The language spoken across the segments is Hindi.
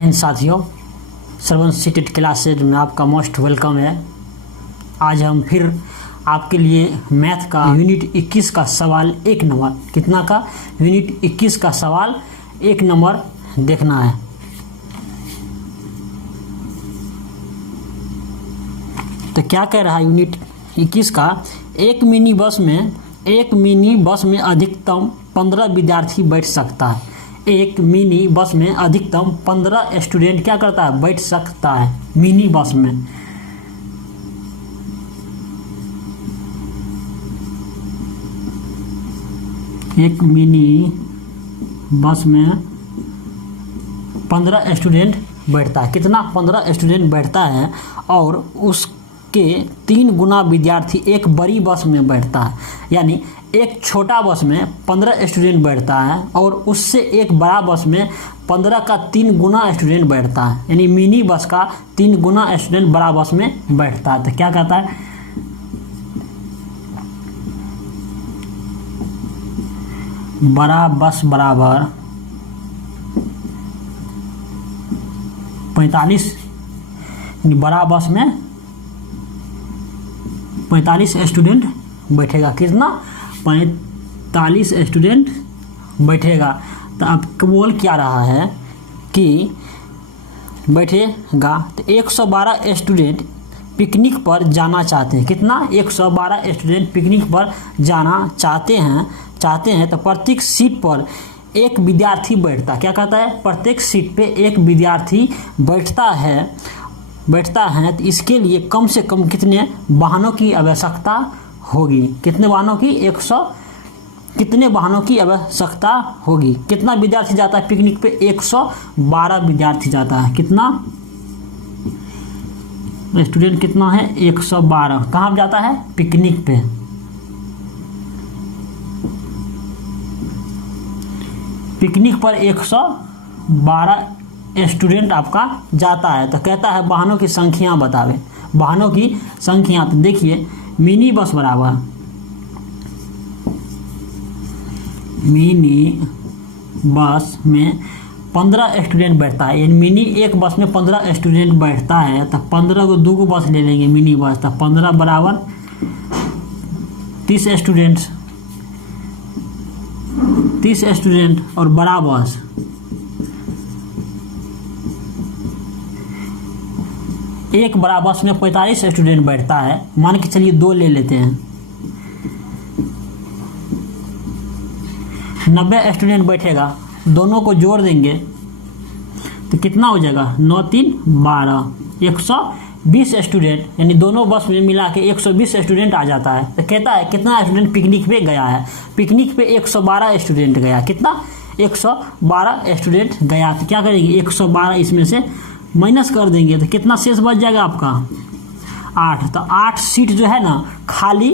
इन साथियों, श्रवण सीटेड क्लासेज में आपका मोस्ट वेलकम है। आज हम फिर आपके लिए मैथ का यूनिट 21 का सवाल 1 नंबर, कितना का यूनिट 21 का सवाल 1 नंबर देखना है। तो क्या कह रहा है यूनिट 21 का, एक मिनी बस में अधिकतम 15 विद्यार्थी बैठ सकता है। एक मिनी बस में अधिकतम 15 स्टूडेंट क्या करता है, बैठ सकता है मिनी बस में। एक मिनी बस में 15 स्टूडेंट बैठता है। कितना? 15 स्टूडेंट बैठता है और उसके 3 गुना विद्यार्थी एक बड़ी बस में बैठता है। यानी एक छोटा बस में 15 स्टूडेंट बैठता है और उससे एक बड़ा बस में 15 का 3 गुना स्टूडेंट बैठता है। यानी मिनी बस का 3 गुना स्टूडेंट बड़ा बस में बैठता है। तो क्या कहता है, बड़ा बस बराबर 45, बड़ा बस में 45 स्टूडेंट बैठेगा। कितना? 45 स्टूडेंट बैठेगा। तो अब बोल क्या रहा है कि बैठेगा। तो 112 स्टूडेंट पिकनिक पर जाना चाहते हैं। कितना? 112 स्टूडेंट पिकनिक पर जाना चाहते हैं। तो प्रत्येक सीट पर एक विद्यार्थी बैठता है। क्या कहता है? प्रत्येक सीट पे एक विद्यार्थी बैठता है। तो इसके लिए कम से कम कितने वाहनों की आवश्यकता होगी? कितने वाहनों की? कितने वाहनों की आवश्यकता होगी? कितना विद्यार्थी जाता है पिकनिक पे? 112 विद्यार्थी जाता है। कितना स्टूडेंट कितना है? 112। कहाँ जाता है? पिकनिक पे। पिकनिक पर 112 स्टूडेंट आपका जाता है। तो कहता है वाहनों की संख्या बतावे। वाहनों की संख्या, तो देखिए मिनी बस बराबर, मिनी बस में 15 स्टूडेंट बैठता है। यानी मिनी एक बस में 15 स्टूडेंट बैठता है। तो 15 को 2 बस ले लेंगे मिनी बस। तो 15 बराबर 30 स्टूडेंट और बड़ा बस एक बड़ा बस में 45 स्टूडेंट बैठता है। मान के चलिए 2 ले लेते हैं। 90 स्टूडेंट बैठेगा। दोनों को जोड़ देंगे तो कितना हो जाएगा? 9 3 12, 120 स्टूडेंट। यानी दोनों बस में मिला के 120 स्टूडेंट आ जाता है। तो कहता है कितना स्टूडेंट पिकनिक पे गया है? पिकनिक पे 112 स्टूडेंट गया। कितना? 112 स्टूडेंट गया। तो क्या करेंगे? 112 इसमें से माइनस कर देंगे तो कितना शेष बच जाएगा आपका? 8। तो 8 सीट जो है ना खाली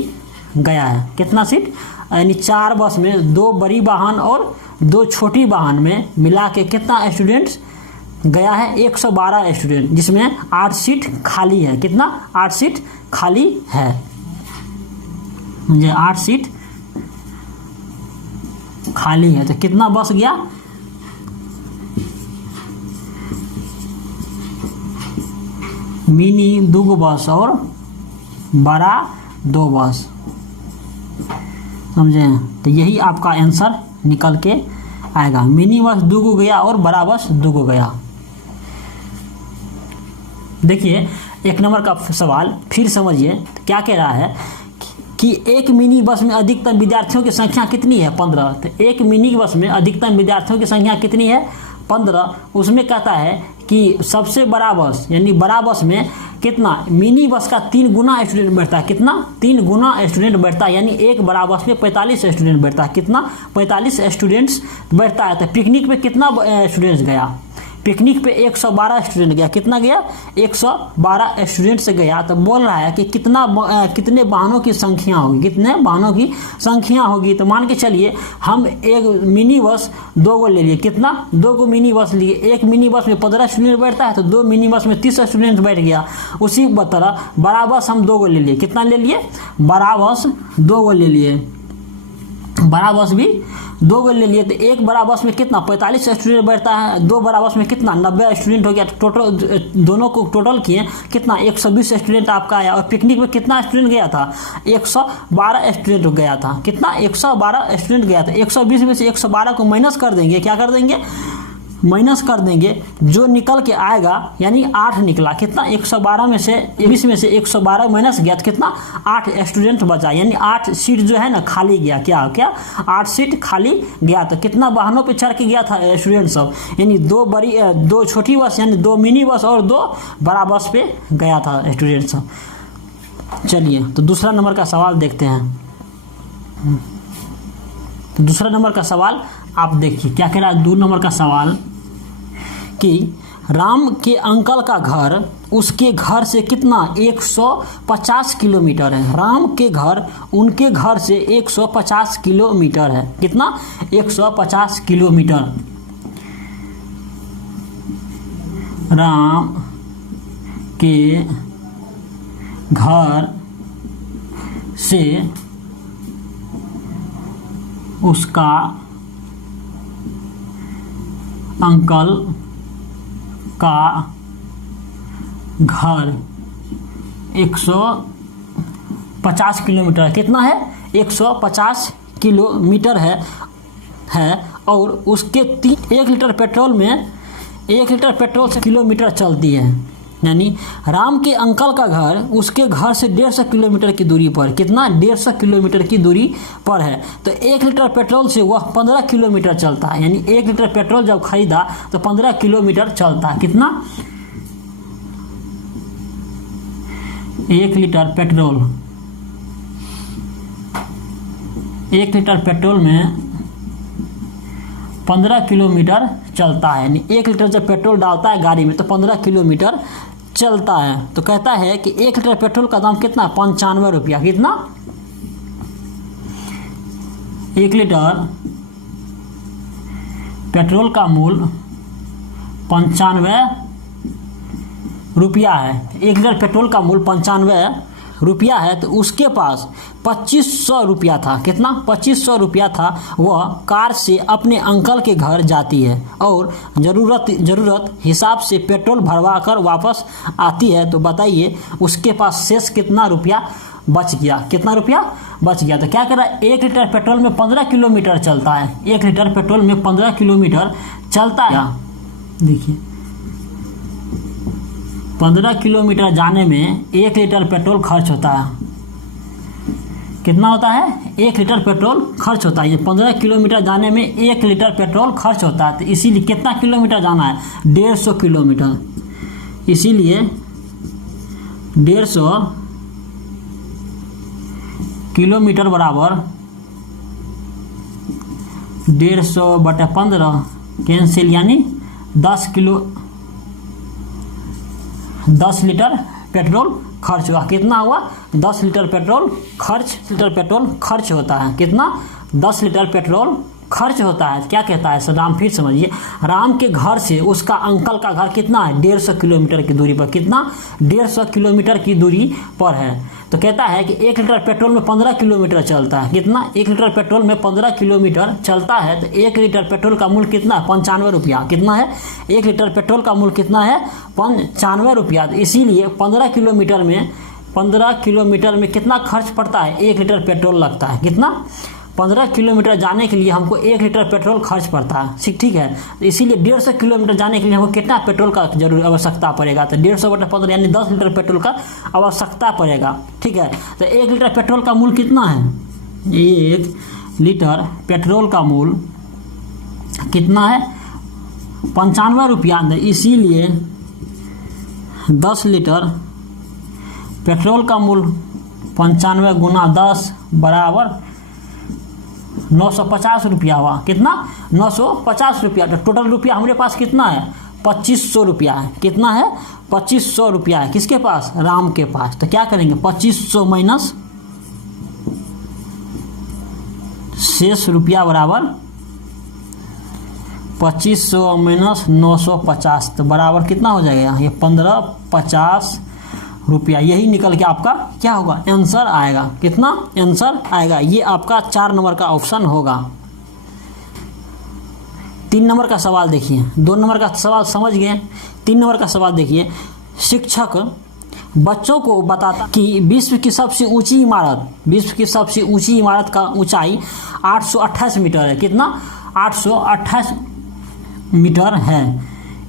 गया है। कितना सीट? यानी 4 बस में 2 बड़ी वाहन और 2 छोटी वाहन में मिला के कितना स्टूडेंट्स गया है? 112 स्टूडेंट, जिसमें 8 सीट खाली है। कितना? 8 सीट खाली है। मुझे 8 सीट खाली है। तो कितना बस गया? मिनी 2 बस और बड़ा 2 बस। समझे? तो यही आपका आंसर निकल के आएगा। मिनी बस 2 गया और बड़ा बस 2 गया। देखिए 1 नंबर का सवाल फिर समझिए। क्या कह रहा है कि एक मिनी बस में अधिकतम विद्यार्थियों की संख्या कितनी है? 15। तो एक मिनी बस में अधिकतम विद्यार्थियों की संख्या कितनी है? 15। उसमें कहता है कि सबसे बड़ा बस, यानी बड़ा बस में कितना? मिनी बस का 3 गुना स्टूडेंट बैठता है। कितना? 3 गुना स्टूडेंट बैठता है। यानी एक बड़ा बस में 45 स्टूडेंट बैठता है। कितना? 45 स्टूडेंट्स बैठता है। तो पिकनिक पे कितना स्टूडेंट्स गया? पिकनिक पे 112 स्टूडेंट गया। कितना गया? 112 स्टूडेंट से गया। तो बोल रहा है कि कितने वाहनों की संख्या होगी? कितने वाहनों की संख्या होगी? तो मान के चलिए हम एक मिनी बस 2 को ले लिए। कितना? 2 को मिनी बस लिए। एक मिनी बस में 15 स्टूडेंट बैठता है तो 2 मिनी बस में 30 स्टूडेंट बैठ गया। उसी तरह बड़ा बस हम 2 को ले लिए। कितना ले लिए? बड़ा बस 2 को ले लिए। बड़ा बस भी 2 को ले लिए तो एक बड़ा बस में कितना 45 स्टूडेंट बैठता है, 2 बड़ा बस में कितना 90 स्टूडेंट हो गया। टोटल दोनों को टोटल किए कितना 120 स्टूडेंट आपका आया। और पिकनिक में कितना स्टूडेंट गया था 112 स्टूडेंट गया था। कितना 112 स्टूडेंट गया था। 120 में से 112 को माइनस कर देंगे, क्या कर देंगे माइनस कर देंगे, जो निकल के आएगा यानी 8 निकला। कितना 112 में से 20 में से 112 माइनस गया तो कितना 8 स्टूडेंट बचा, यानी 8 सीट जो है ना खाली गया। क्या 8 सीट खाली गया। तो कितना वाहनों पे चढ़ के गया था स्टूडेंट सब, यानी 2 छोटी बस यानी 2 मिनी बस और 2 बड़ा बस पे गया था स्टूडेंट सब। चलिए तो दूसरा नंबर का सवाल देखते हैं। तो दूसरा नंबर का सवाल आप देखिए क्या कह रहा है। 2 नंबर का सवाल कि राम के अंकल का घर उसके घर से कितना 150 किलोमीटर है। राम के घर उनके घर से 150 किलोमीटर है। कितना 150 किलोमीटर। राम के घर से उसका अंकल का घर 150 किलोमीटर। कितना है 150 किलोमीटर है और उसके 1 लीटर पेट्रोल में 1 लीटर पेट्रोल से किलोमीटर चलती है। यानी राम के अंकल का घर उसके घर से 150 किलोमीटर की दूरी पर, कितना 150 किलोमीटर की दूरी पर है। तो 1 लीटर पेट्रोल से वह 15 किलोमीटर चलता है। यानी 1 लीटर पेट्रोल जब खरीदा तो 15 किलोमीटर चलता है। कितना 1 लीटर पेट्रोल 1 लीटर पेट्रोल में 15 किलोमीटर चलता है। यानी 1 लीटर जब पेट्रोल डालता है गाड़ी में तो 15 किलोमीटर चलता है। तो कहता है कि 1 लीटर पेट्रोल का दाम कितना 95 रुपया। कितना 1 लीटर पेट्रोल का मूल्य 95 रुपया है। 1 लीटर पेट्रोल का मूल्य 95 रुपया है। तो उसके पास 2500 रुपया था। कितना 2500 रुपया था। वह कार से अपने अंकल के घर जाती है और ज़रूरत हिसाब से पेट्रोल भरवा कर वापस आती है। तो बताइए उसके पास शेष कितना रुपया बच गया। कितना रुपया बच गया। तो क्या कर रहा है 1 लीटर पेट्रोल में 15 किलोमीटर चलता है। 1 लीटर पेट्रोल में 15 किलोमीटर चलता है। देखिए 15 किलोमीटर जाने में 1 लीटर पेट्रोल खर्च होता है। कितना होता है 1 लीटर पेट्रोल खर्च होता है। ये 15 किलोमीटर जाने में 1 लीटर पेट्रोल खर्च होता है। तो इसीलिए कितना किलोमीटर जाना है 150 किलोमीटर। इसीलिए 150 किलोमीटर बराबर 150/15 कैंसिल, यानी 10 लीटर पेट्रोल खर्च हुआ। कितना हुआ 10 लीटर पेट्रोल खर्च होता है। कितना 10 लीटर पेट्रोल खर्च होता है। क्या कहता है सर राम, फिर समझिए। राम के घर से उसका अंकल का घर कितना है 150 किलोमीटर की दूरी पर। कितना 150 किलोमीटर की दूरी पर है। तो कहता है कि 1 लीटर पेट्रोल में 15 किलोमीटर चलता है। कितना 1 लीटर पेट्रोल में 15 किलोमीटर चलता है। तो 1 लीटर पेट्रोल का मूल्य कितना है 95 रुपया। कितना है 1 लीटर पेट्रोल का मूल्य कितना है 95 रुपया। इसीलिए 15 किलोमीटर में कितना खर्च पड़ता है 1 लीटर पेट्रोल लगता है। कितना 15 किलोमीटर जाने के लिए हमको 1 लीटर पेट्रोल खर्च पड़ता है। ठीक है। तो इसीलिए 150 किलोमीटर जाने के लिए हमको कितना पेट्रोल का जरूर आवश्यकता पड़ेगा। तो 150/15 यानी 10 लीटर पेट्रोल का आवश्यकता पड़ेगा। ठीक है। तो 1 लीटर पेट्रोल का मूल्य कितना है 1 लीटर पेट्रोल का मूल्य कितना है 95 रुपया। इसीलिए 10 लीटर पेट्रोल का मूल्य 95 गुना 10 बराबर 950 रुपया हुआ। कितना 950 रुपया। तो टोटल रुपया हमारे पास कितना है 2500 रुपया है। कितना है 2500 रुपया है किसके पास राम के पास। तो क्या करेंगे 2500 माइनस शेष रुपया बराबर 2500 माइनस 950 तो बराबर कितना हो जाएगा ये 1550 रुपया। यही निकल के आपका क्या होगा आंसर आएगा। कितना आंसर आएगा ये आपका 4 नंबर का ऑप्शन होगा। 3 नंबर का सवाल देखिए, 2 नंबर का सवाल समझ गए। 3 नंबर का सवाल देखिए, शिक्षक बच्चों को बताता कि विश्व की सबसे ऊंची इमारत का ऊंचाई 828 मीटर है। कितना? 828 मीटर है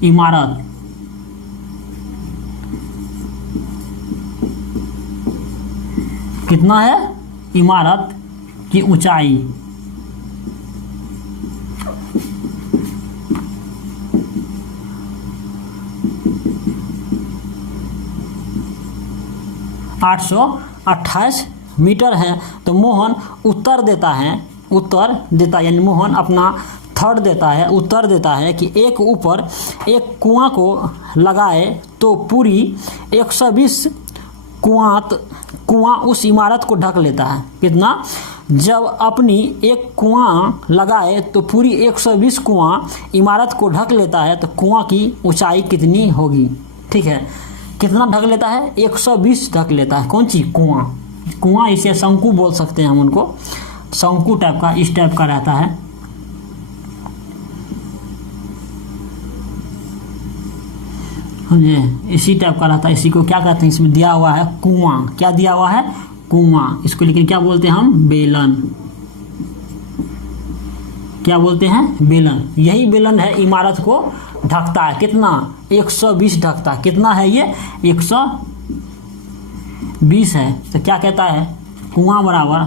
इमारत। कितना है इमारत की ऊंचाई? आठ 828 मीटर है। तो मोहन उत्तर देता यानी मोहन अपना थर्ड देता है, उत्तर देता है कि एक ऊपर एक कुआं को लगाए तो पूरी 120 कुआं उस इमारत को ढक लेता है। कितना? जब अपनी एक कुआं लगाए तो पूरी 120 कुआं इमारत को ढक लेता है तो कुआं की ऊंचाई कितनी होगी? ठीक है, कितना ढक लेता है? 120 ढक लेता है। कौन चीज? कुआं। इसे शंकु बोल सकते हैं हम उनको, शंकु टाइप का, इस टाइप का रहता है। इसी टाइप का रहता है। इसी को क्या कहते हैं? इसमें दिया हुआ है कुआं। क्या दिया हुआ है? कुआं। इसको लेकिन क्या बोलते हैं हम? बेलन। क्या बोलते हैं? बेलन। यही बेलन है इमारत को ढकता है। कितना? 120 ढकता है। कितना है ये? 120 है। तो क्या कहता है? कुआं बराबर,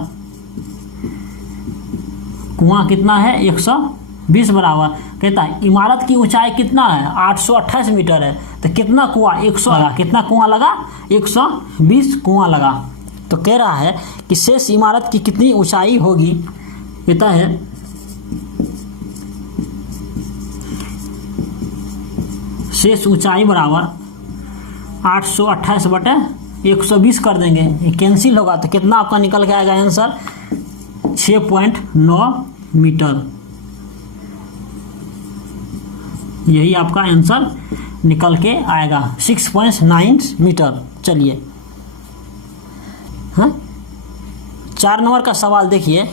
कुआं कितना है? 120 बराबर। कहता है इमारत की ऊंचाई कितना है? 828 मीटर है। तो कितना कुआं? 100 लगा। कितना कुआं लगा? 120 कुआं लगा। तो कह रहा है कि शेष इमारत की कितनी ऊंचाई होगी? कहता है शेष ऊंचाई बराबर 828 बटे 120 कर देंगे, ये कैंसिल होगा। तो कितना आपका निकल के आएगा आंसर? 6.9 मीटर। यही आपका आंसर निकल के आएगा, 6.9 मीटर। चलिए, हाँ, 4 नंबर का सवाल देखिए।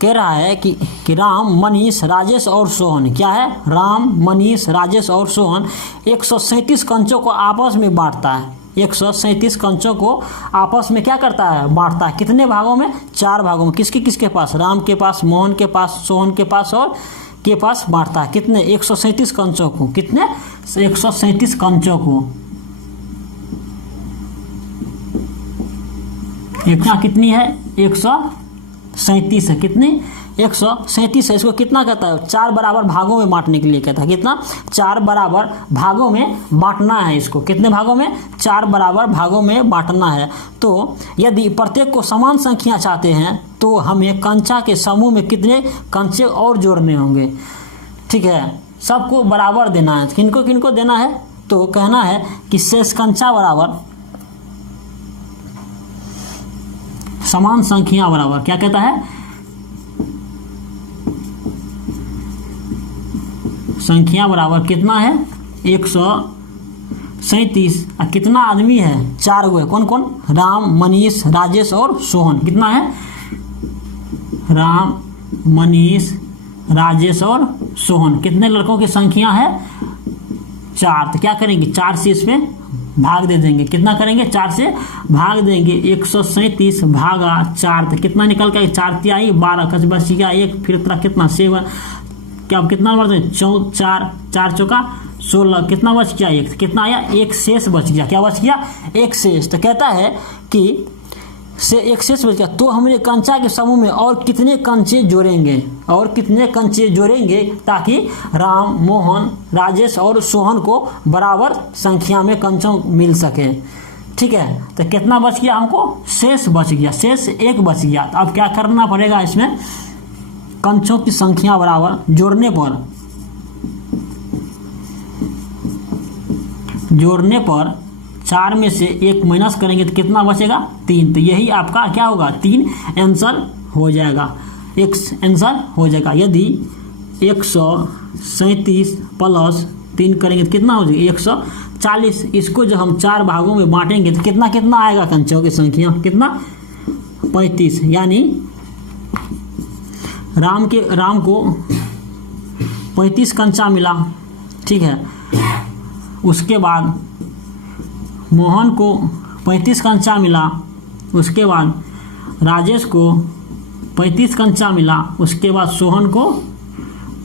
कह रहा है कि राम, मनीष, राजेश और सोहन, क्या है? राम, मनीष, राजेश और सोहन 137 कंचों को आपस में बांटता है। 137 कंचों को आपस में क्या करता है? बांटता है। कितने भागों में? 4 भागों में। किसके किसके पास? राम के पास, मोहन के पास, सोहन के पास और के पास बांटता है। कितने? 137 कंचों को। कितने? 137 कंचों को। इतना कितनी है? 137 है। कितनी? 137 है। इसको कितना कहता है? 4 बराबर भागों में बांटने के लिए कहता है। कितना? 4 बराबर भागों में बांटना है इसको। कितने भागों में? 4 बराबर भागों में बांटना है। तो यदि प्रत्येक को समान संख्या चाहते हैं तो हमें कंचा के समूह में कितने कंचे और जोड़ने होंगे? ठीक है, सबको बराबर देना है। किनको किनको देना है? तो कहना है कि शेष कंचा बराबर समान संख्या बराबर, क्या कहता है? संख्या बराबर कितना है? 137। कितना आदमी है? 4 गो है। कौन कौन? राम, मनीष, राजेश और सोहन। कितना है? राम, मनीष, राजेश और सोहन। कितने लड़कों की संख्या है? 4। तो क्या करेंगे? 4 से इसमें भाग दे देंगे। कितना करेंगे? 4 से भाग देंगे। 137 भागा 4। तो कितना निकल के? 4 तिहाई 12, कच बच गया 1। फिर तरह कितना? 7। क्या कितना बढ़ते? 4 चौका 16। कितना बच गया? 1। कितना आया? 1 शेष बच गया। क्या बच गया? 1 शेष। तो कहता है कि से 1 शेष बच गया तो हमने कंचा के समूह में और कितने कंचे जोड़ेंगे? और कितने कंचे जोड़ेंगे ताकि राम, मोहन, राजेश और सोहन को बराबर संख्या में कंचों मिल सके। ठीक है, तो कितना बच गया? हमको शेष बच गया। शेष 1 बच गया। तो अब क्या करना पड़ेगा? इसमें कंचों की संख्या बराबर जोड़ने पर 4 में से 1 माइनस करेंगे तो कितना बचेगा? 3। तो यही आपका क्या होगा? 3 आंसर हो जाएगा। एक आंसर हो जाएगा। यदि 137 प्लस 3 करेंगे तो कितना हो जाएगा? 140। इसको जब हम 4 भागों में बांटेंगे तो कितना कितना आएगा कंचों की संख्या? कितना? 35। यानी राम को 35 कंचा मिला, ठीक है। उसके बाद मोहन को 35 कंचा मिला, उसके बाद राजेश को 35 कंचा मिला, उसके बाद सोहन को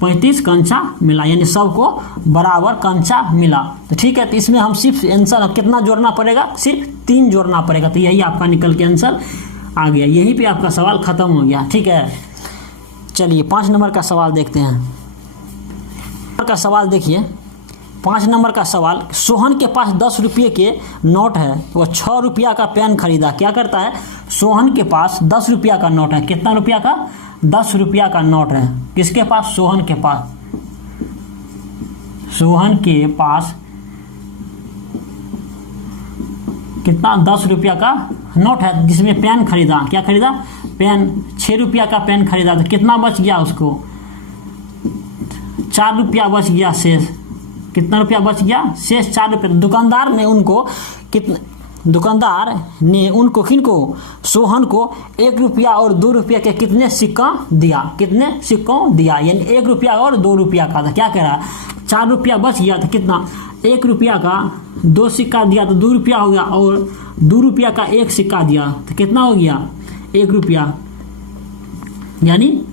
35 कंचा मिला, यानी सबको बराबर कंचा मिला। तो ठीक है, तो इसमें हम सिर्फ आंसर कितना जोड़ना पड़ेगा, सिर्फ 3 जोड़ना पड़ेगा। तो यही आपका निकल के आंसर आ गया, यहीं पे आपका सवाल खत्म हो गया, ठीक है। चलिए 5 नंबर का सवाल देखते हैं। का सवाल देखिए, 5 नंबर का सवाल, सोहन के पास 10 रुपये के नोट है, वो 6 रुपया का पेन खरीदा। क्या करता है, सोहन के पास 10 रुपया का नोट है, कितना रुपया का, 10 रुपया का नोट है। किसके पास, सोहन के पास, सोहन के पास कितना, 10 रुपया का नोट है, जिसमें पेन खरीदा। क्या खरीदा, पेन, 6 रुपया का पेन खरीदा। तो कितना बच गया उसको, 4 रुपया बच गया शेष। कितना रुपया बच गया, शेष 4 रुपया। दुकानदार ने उनको किनको, सोहन को 1 रुपया और 2 रुपया के कितने सिक्का दिया, कितने सिक्कों दिया, यानी 1 रुपया और 2 रुपया का था। क्या कह रहा है, 4 रुपया बच गया, तो कितना, 1 रुपया का 2 सिक्का दिया तो 2 रुपया हो गया, और 2 रुपया का 1 सिक्का दिया तो कितना हो गया, 1 रुपया, यानी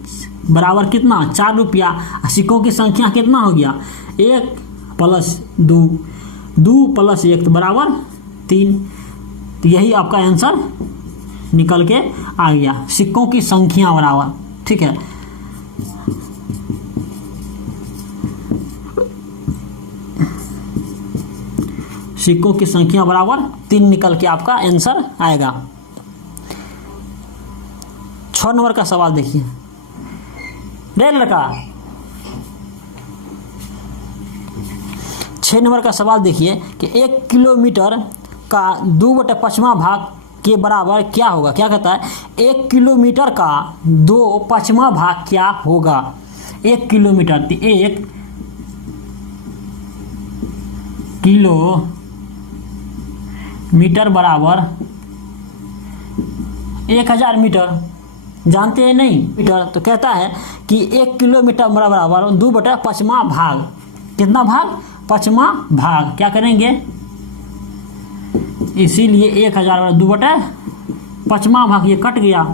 बराबर कितना, 4 रुपया। सिक्कों की संख्या कितना हो गया, 1 + 2, 2 + 1 तो बराबर 3। तो यही आपका आंसर निकल के आ गया, सिक्कों की संख्या बराबर, ठीक है। सिक्कों की संख्या बराबर 3 निकल के आपका आंसर आएगा। 6 नंबर का सवाल देखिए, रे लड़का, 6 नंबर का सवाल देखिए कि 1 किलोमीटर का 2/5वां भाग के बराबर क्या होगा। क्या कहता है, 1 किलोमीटर का 2/5वां भाग क्या होगा। 1 किलोमीटर, 1 किलोमीटर बराबर 1000 मीटर, जानते हैं नहीं मीटर। तो कहता है कि 1 किलोमीटर बराबर 2/5वां भाग, कितना भाग, 5वां भाग। क्या करेंगे, इसीलिए 1000 2/5वां भाग, ये कट गया,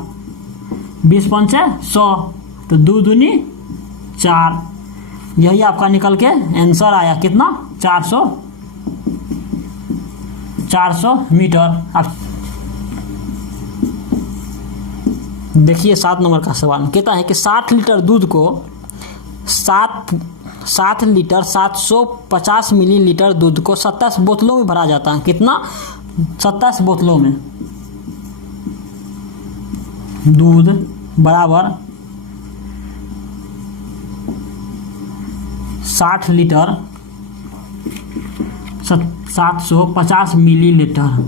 20 × 100, तो 2 दूनी 4, यही आपका निकल के आंसर आया, कितना, 400 मीटर। अब देखिए 7 नंबर का सवाल, कहता है कि 60 लीटर दूध को 7 लीटर 750 मिलीलीटर दूध को 27 बोतलों में भरा जाता है। कितना, 27 बोतलों में दूध बराबर 60 लीटर 750 मिलीलीटर,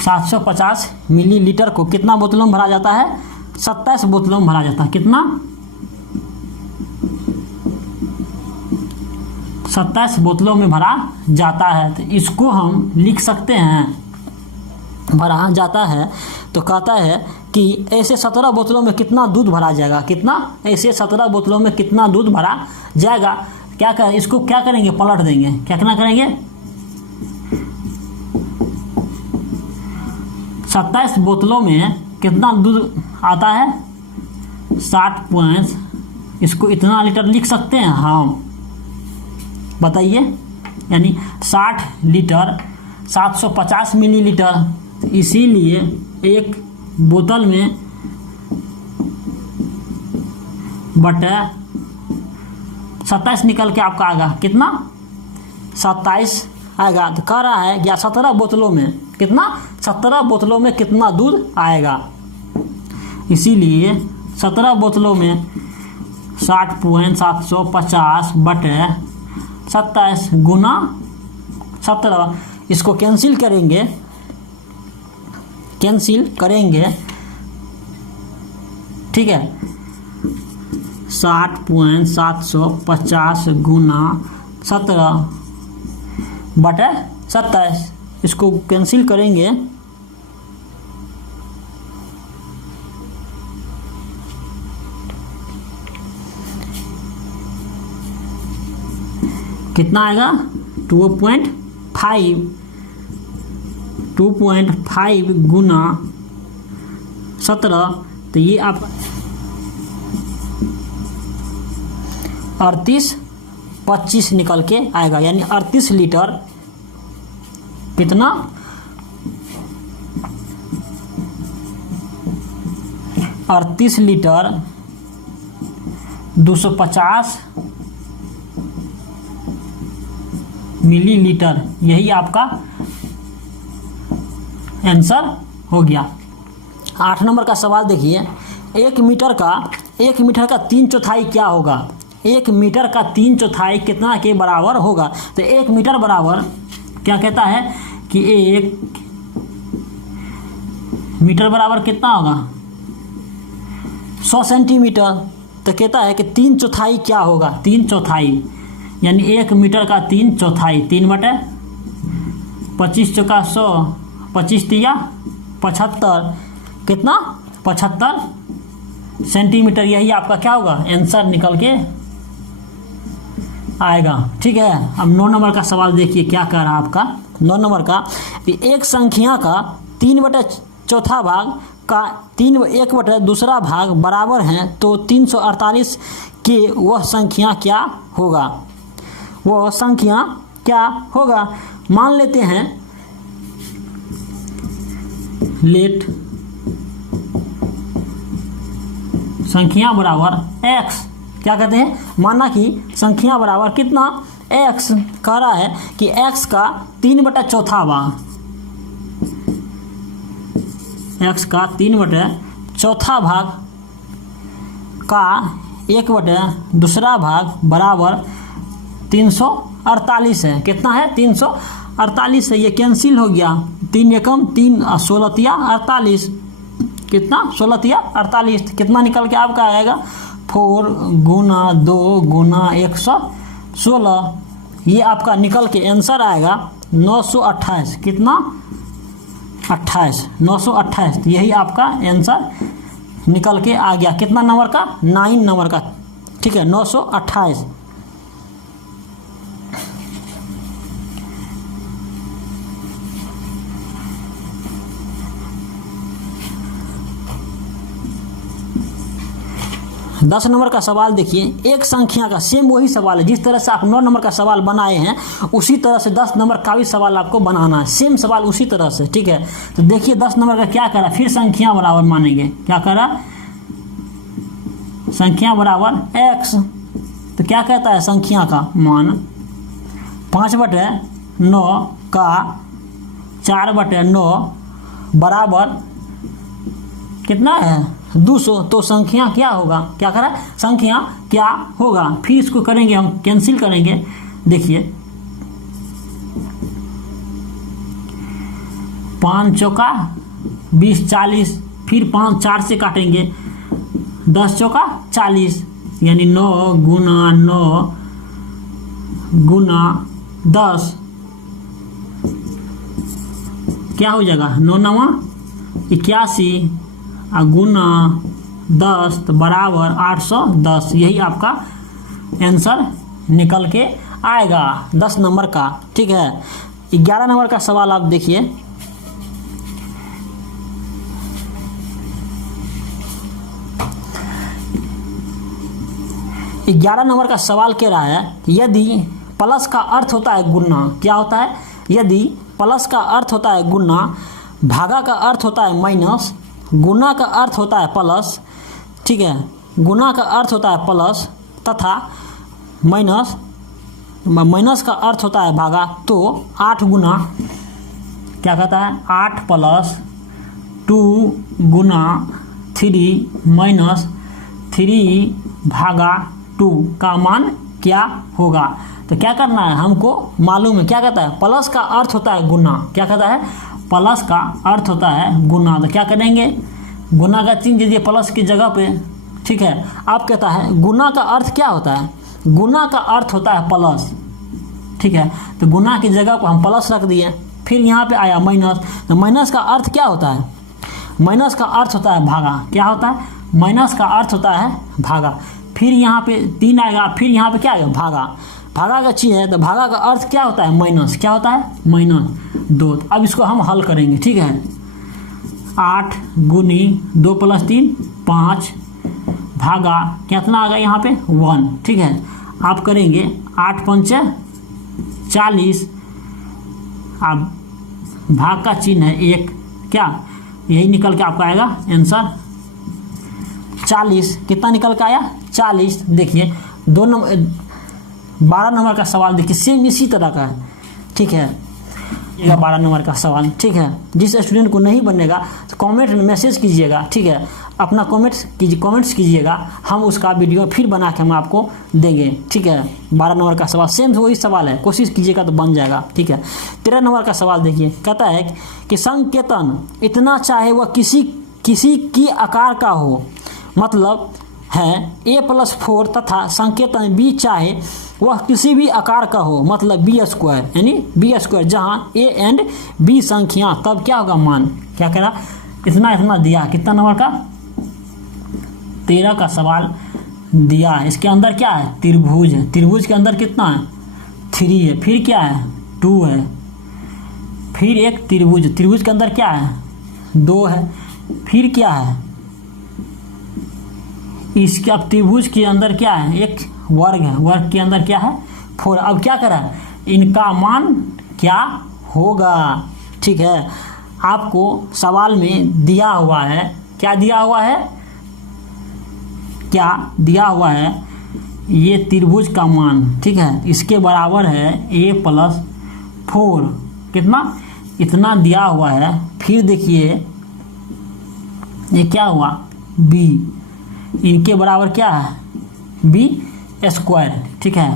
750 मिलीलीटर को कितना बोतलों में भरा जाता है, 27 बोतलों में भरा जाता है। कितना, 27 बोतलों में भरा जाता है। तो इसको हम लिख सकते हैं, भरा जाता है, तो कहता है कि ऐसे 17 बोतलों में कितना दूध भरा जाएगा, कितना, ऐसे 17 बोतलों में कितना दूध भरा जाएगा। क्या करें, इसको क्या करेंगे, पलट देंगे, क्या करना करेंगे, 27 बोतलों में कितना दूध आता है, 60 इसको इतना लीटर लिख सकते हैं हम, बताइए, यानी 60 लीटर 750 मिलीलीटर, इसीलिए एक बोतल में बटे 27 निकल के आपका आएगा, कितना, 27 आएगा। तो कह रहा है या 17 बोतलों में कितना, 17 बोतलों में कितना दूध आएगा, इसीलिए 17 बोतलों में 60.750 बटे 27 गुना 17, इसको कैंसिल करेंगे, ठीक है, 60.750 गुना 17 बटे 27, इसको कैंसिल करेंगे, कितना आएगा 2.5 गुना 17, तो ये आपका 3825 निकल के आएगा। यानी 38 लीटर कितना 38 लीटर 250 मिलीलीटर, यही आपका आंसर हो गया। 8 नंबर का सवाल देखिए, 1 मीटर का 3/4 क्या होगा? 1 मीटर का 3/4 कितना के बराबर होगा? तो 1 मीटर बराबर क्या कहता है कि 1 मीटर बराबर कितना होगा 100 सेंटीमीटर। तो कहता है कि 3/4 क्या होगा? 3/4 यानी 1 मीटर का 3/4, 3/25 चौका 100, 25 तिया 75, कितना 75 सेंटीमीटर, यही आपका क्या होगा आंसर निकल के आएगा। ठीक है, अब 9 नंबर का सवाल देखिए क्या कह रहा है आपका। 9 नंबर का, एक संख्या का 3/4 भाग का 1/2 भाग बराबर हैं तो 348 के वह संख्या क्या होगा? वह संख्या क्या होगा? मान लेते हैं लेट संख्या बराबर x, क्या कहते हैं, माना कि संख्या बराबर कितना x, कह रहा है कि x का 3/4 भाग, x का 3/4 भाग का 1/2 भाग बराबर 348 है। कितना है 348 है, ये कैंसिल हो गया, 3 एकम 3 16 तिया 48, कितना 16 तिया 48, कितना निकल के आपका आएगा 4 गुना 2 गुना 116, ये आपका निकल के आंसर आएगा 928, कितना 28, 928, यही आपका आंसर निकल के आ गया। कितना नंबर का 9 नंबर का, ठीक है 928। दस नंबर का सवाल देखिए, एक संख्या का सेम वही सवाल है, जिस तरह से आप 9 नंबर का सवाल बनाए हैं उसी तरह से 10 नंबर का भी सवाल आपको बनाना है, सेम सवाल उसी तरह से। ठीक है, तो देखिए 10 नंबर का क्या करा, फिर संख्या बराबर मानेंगे, क्या करा संख्या बराबर x, तो क्या कहता है संख्या का मान 5/9 का 4/9 बराबर कितना है 200, तो संख्या क्या होगा, क्या करा संख्या क्या होगा। फिर इसको करेंगे हम, कैंसिल करेंगे, देखिए 5 चौका 20 40, फिर 5 4 से काटेंगे 10 चौका 40, यानी 9 गुना 9 गुना 10 क्या हो जाएगा 9 9 81 गुना 10 तो बराबर 810, यही आपका आंसर निकल के आएगा 10 नंबर का। ठीक है, 11 नंबर का सवाल आप देखिए, ग्यारह नंबर का सवाल कह रहा है यदि प्लस का अर्थ होता है गुना, क्या होता है, यदि प्लस का अर्थ होता है गुना, भागा का अर्थ होता है माइनस, गुना का अर्थ होता है प्लस, ठीक है, गुना का अर्थ होता है प्लस तथा माइनस का अर्थ होता है भागा, तो 8 गुना क्या कहता है 8 + 2 गुना 3 माइनस 3 भागा 2 का मान क्या होगा। तो क्या करना है, हमको मालूम है क्या कहता है प्लस का अर्थ होता है गुना, क्या कहता है प्लस का अर्थ होता है गुना, तो क्या करेंगे गुना का चिन्ह दीजिए प्लस की जगह पे। ठीक है, आप कहता है गुना का अर्थ क्या होता है, गुना का अर्थ होता है प्लस, ठीक है, तो गुना की जगह को हम प्लस रख दिए, फिर यहाँ पे आया माइनस, तो माइनस का अर्थ क्या होता है, माइनस का अर्थ होता है भागा, क्या होता है माइनस का अर्थ होता है भागा, फिर यहाँ पे 3 आएगा, फिर यहाँ पे क्या आएगा भागा, भागा का चिन्ह है तो भागा का अर्थ क्या होता है, माइनस। क्या होता है, माइनस 2। अब इसको हम हल करेंगे, ठीक है। 8 गुनी 2 + 3 5 भागा कितना आ गया यहाँ पे 1, ठीक है। आप करेंगे 8 × 5 = 40। अब भाग का चिन्ह है 1, क्या यही निकल के आपका आएगा आंसर 40। कितना निकल के आया 40। देखिए 12 नंबर का सवाल देखिए सेम इसी तरह का है, ठीक है। 12 नंबर का सवाल, ठीक है। जिस स्टूडेंट को नहीं बनेगा तो कमेंट में मैसेज कीजिएगा, ठीक है। अपना कमेंट्स कीजिएगा, हम उसका वीडियो फिर बना के हम आपको देंगे, ठीक है। 12 नंबर का सवाल सेम वही सवाल है, कोशिश कीजिएगा तो बन जाएगा, ठीक है। 13 नंबर का सवाल देखिए, कहता है कि संकेतन इतना चाहे वह किसी की आकार का हो, मतलब है a+4 तथा संकेतन b चाहे वह किसी भी आकार का हो, मतलब b², यानी b², जहां a एंड b संख्या, तब क्या होगा मान। क्या कह रहा, इतना दिया। कितना नंबर का 13 का सवाल दिया है। इसके अंदर क्या है, त्रिभुज है। त्रिभुज के अंदर कितना है 3 है, फिर क्या है 2 है, फिर एक त्रिभुज के अंदर क्या है 2 है, फिर क्या है इसके, अब त्रिभुज के अंदर क्या है एक वर्ग है, वर्ग के अंदर क्या है 4। अब क्या करा, इनका मान क्या होगा, ठीक है। आपको सवाल में दिया हुआ है, क्या दिया हुआ है, क्या दिया हुआ है, ये त्रिभुज का मान, ठीक है, इसके बराबर है a+4। कितना, इतना दिया हुआ है। फिर देखिए ये क्या हुआ b, इनके बराबर क्या है b², ठीक है।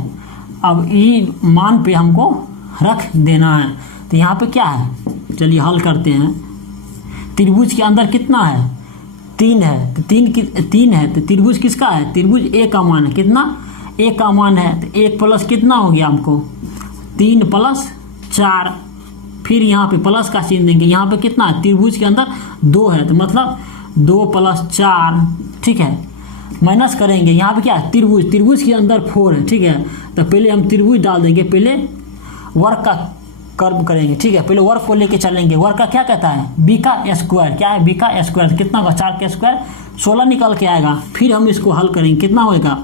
अब ये मान पे हमको रख देना है, तो यहाँ पे क्या है, चलिए हल करते हैं। त्रिभुज के अंदर कितना है 3 है, तो 3 है तो त्रिभुज किसका है, त्रिभुज a का मान है। कितना, a का मान है, तो 1 प्लस कितना हो गया हमको 3 + 4, फिर यहाँ पे प्लस का चिन्ह देंगे। यहाँ पे कितना है, त्रिभुज के अंदर 2 है, तो मतलब 2 + 4, ठीक है। माइनस करेंगे, यहाँ पे क्या है त्रिभुज के अंदर 4 है, ठीक है। तो पहले हम त्रिभुज डाल देंगे, पहले वर्ग का कर्व करेंगे, ठीक है। पहले वर्ग को लेके चलेंगे। वर्ग का क्या कहता है b², क्या है b², कितना होगा 4 का स्क्वायर 16 निकल के आएगा। फिर हम इसको हल करेंगे, कितना होगा,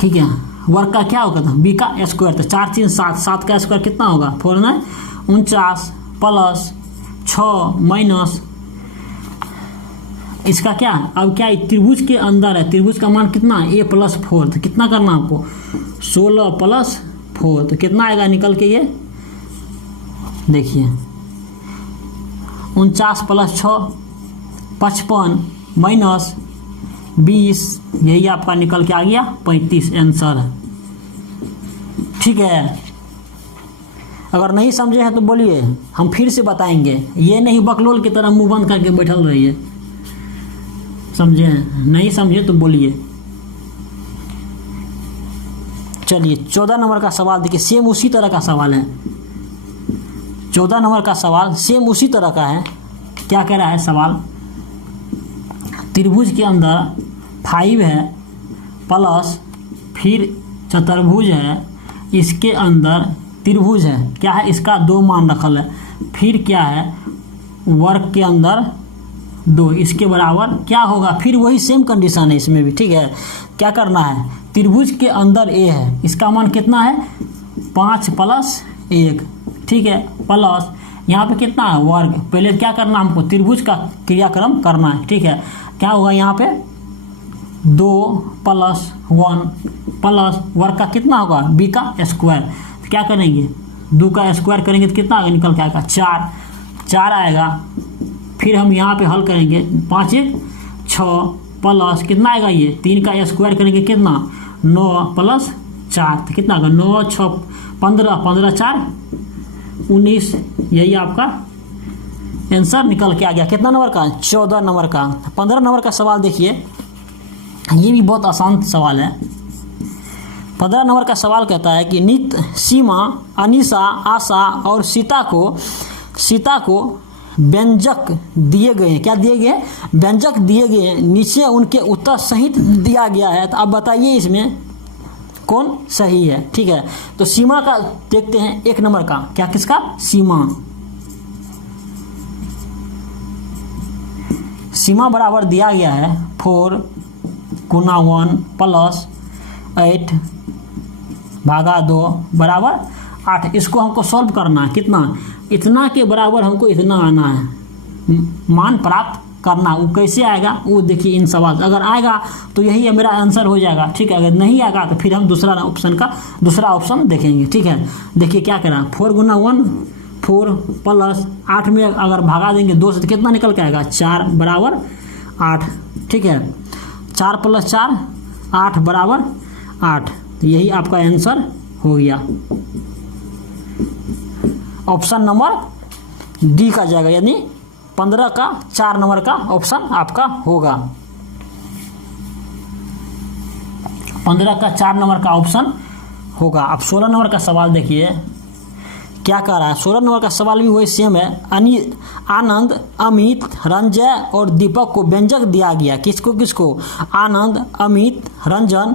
ठीक है। वर्ग का क्या होगा b², तो 4 3 7, 7 का स्क्वायर कितना होगा 4 9 49 प्लस 6 माइनस इसका क्या है, अब क्या है त्रिभुज के अंदर है, त्रिभुज का मान कितना है a+4, तो कितना करना आपको 16 + 4, तो कितना आएगा निकल के, ये देखिए 49 + 6 55 माइनस 20, यही आपका निकल के आ गया 35 आंसर है, ठीक है। अगर नहीं समझे हैं तो बोलिए, हम फिर से बताएंगे, ये नहीं बकलोल की तरह मुंह बंद करके बैठल रहिए। समझे, नहीं समझे तो बोलिए। चलिए 14 नंबर का सवाल देखिए, सेम उसी तरह का सवाल है। 14 नंबर का सवाल सेम उसी तरह का है। क्या कह रहा है सवाल, त्रिभुज के अंदर 5 है प्लस फिर चतुर्भुज है, इसके अंदर त्रिभुज है, क्या है इसका 2 मान रखल है, फिर क्या है वर्ग के अंदर 2, इसके बराबर क्या होगा, फिर वही सेम कंडीशन है इसमें भी, ठीक है। क्या करना है, त्रिभुज के अंदर a है, इसका मान कितना है 5 + 1, ठीक है, प्लस यहाँ पे कितना है वर्ग। पहले क्या करना हमको त्रिभुज का क्रियाक्रम करना है, ठीक है। क्या होगा यहाँ पे 2 + 1 प्लस वर्ग का कितना होगा b², तो क्या करेंगे 2 का स्क्वायर करेंगे तो कितना आगे निकल के आएगा 4 आएगा। फिर हम यहाँ पे हल करेंगे 5 1 6 प्लस कितना आएगा, ये 3 का स्क्वायर करेंगे कितना 9 + 4, तो कितना आएगा 9 6 15 15 4 19, यही आपका आंसर निकल के आ गया। कितना नंबर का 14 नंबर का। 15 नंबर का सवाल देखिए, ये भी बहुत आसान सवाल है। 15 नंबर का सवाल कहता है कि नित सीमा अनीसा आशा और सीता को व्यंजक दिए गए हैं, क्या दिए गए व्यंजक दिए गए हैं, नीचे उनके उत्तर सहित दिया गया है। तो अब बताइए इसमें कौन सही है। ठीक है, तो सीमा का देखते हैं 1 नंबर का, क्या किसका, सीमा। सीमा बराबर दिया गया है 4 गुना 1 प्लस 8 भागा 2 बराबर 8। इसको हमको सॉल्व करना है, कितना, इतना के बराबर हमको इतना आना है, मान प्राप्त करना। वो कैसे आएगा वो देखिए इन सवाल, अगर आएगा तो यही है मेरा आंसर हो जाएगा। ठीक है, अगर नहीं आएगा तो फिर हम दूसरा ऑप्शन देखेंगे। ठीक है, देखिए क्या करा, 4 गुना 1 4 प्लस 8 में अगर भागा देंगे 2 से तो कितना निकल के आएगा, 4 बराबर 8। ठीक है, 4 प्लस 4 8 बराबर 8, तो यही आपका आंसर हो गया। ऑप्शन नंबर डी का जाएगा, यानी 15 का 4 नंबर का ऑप्शन आपका होगा। 15 का 4 नंबर का ऑप्शन होगा। अब 16 नंबर का सवाल देखिए क्या कह रहा है। 16 नंबर का सवाल भी वही सेम है। आनंद, अमित, रंजय और दीपक को व्यंजक दिया गया। किसको किसको, आनंद, अमित, रंजन,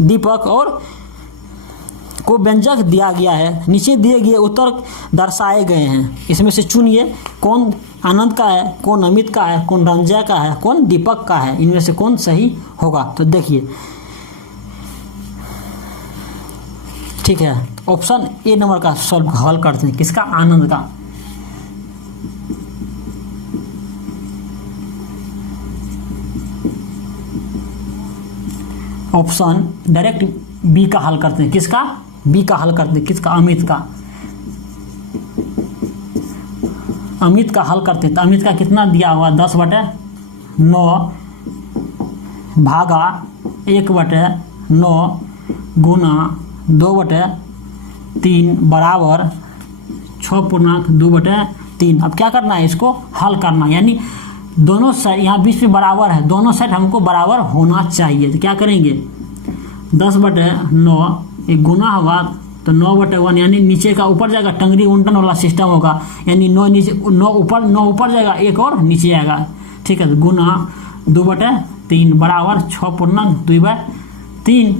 दीपक और को व्यंजक दिया गया है। नीचे दिए गए उत्तर दर्शाए गए हैं, इसमें से चुनिए कौन आनंद का है, कौन अमित का है, कौन रंजय का है, कौन दीपक का है, इनमें से कौन सही होगा। तो देखिए, ठीक है, ऑप्शन ए नंबर का सॉल्व हल करते हैं, किसका, आनंद का। ऑप्शन डायरेक्ट बी का हल करते हैं, किसका, बी का हल करते हैं, किसका, अमित का। अमित का हल करते हैं तो अमित का कितना दिया हुआ, 10/9 भागा 1/9 गुना 2/3 बराबर 6.2/3। अब क्या करना है, इसको हल करना, यानी दोनों साइड यहाँ बीच में बराबर है, दोनों साइड हमको बराबर होना चाहिए। तो क्या करेंगे, 10/9 एक गुना होगा तो 9/1, यानी नीचे का ऊपर जाएगा, टंगरी उल्टन वाला सिस्टम होगा, यानी 9 नीचे 9 ऊपर जाएगा, एक और नीचे आएगा। ठीक है, तो गुना 2/3 बराबर 6.2/3।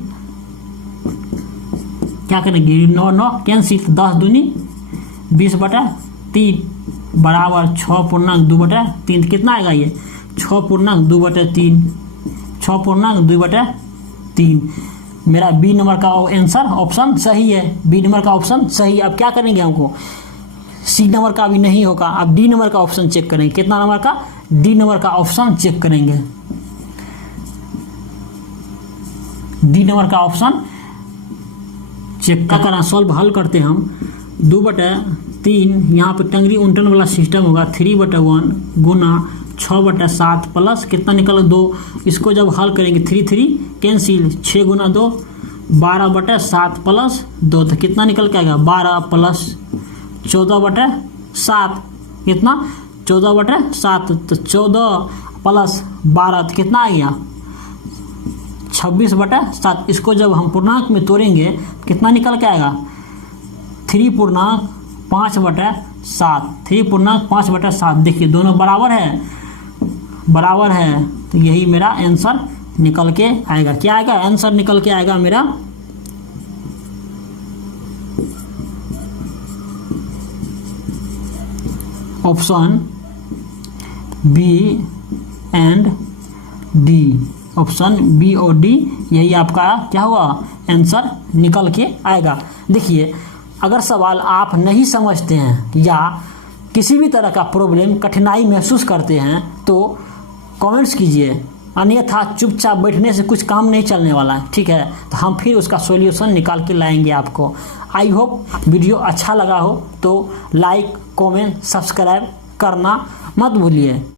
क्या करेंगे, 9 कैंसिल, 10 दूनी 20/3 बराबर 6.2/3। कितना आएगा ये, 6.2/3, 6.2/3। मेरा बी नंबर का आंसर ऑप्शन सही है, बी नंबर का ऑप्शन सही। अब क्या करेंगे, हमको सी नंबर का भी नहीं होगा, अब डी नंबर का ऑप्शन चेक करेंगे। कितना नंबर का, डी नंबर का ऑप्शन चेक करेंगे। डी नंबर का ऑप्शन चेक का करना, सॉल्व हल करते हैं हम। 2/3 यहाँ पे टंगरी उल्टन वाला सिस्टम होगा, 3/1 गुना 6/7 प्लस कितना निकल 2। इसको जब हल करेंगे 3 कैंसिल, 6 गुना 2 12/7 प्लस 2, तो कितना निकल के आएगा, 12 प्लस 14/7, कितना 14/7, तो 14 प्लस 12 तो कितना आ गया, 26/7। इसको जब हम पूर्णांक में तोड़ेंगे कितना निकल के आएगा, 3.5/7, 3.5/7। देखिए दोनों बराबर है, तो यही मेरा आंसर निकल के आएगा। क्या आएगा, आंसर निकल के आएगा मेरा option B and D. Option B और डी, यही आपका क्या हुआ, आंसर निकल के आएगा। देखिए, अगर सवाल आप नहीं समझते हैं या किसी भी तरह का प्रॉब्लम, कठिनाई महसूस करते हैं तो कमेंट्स कीजिए, अन्यथा चुपचाप बैठने से कुछ काम नहीं चलने वाला है। ठीक है, तो हम फिर उसका सॉल्यूशन निकाल के लाएंगे आपको। आई होप वीडियो अच्छा लगा हो तो लाइक, कमेंट, सब्सक्राइब करना मत भूलिए।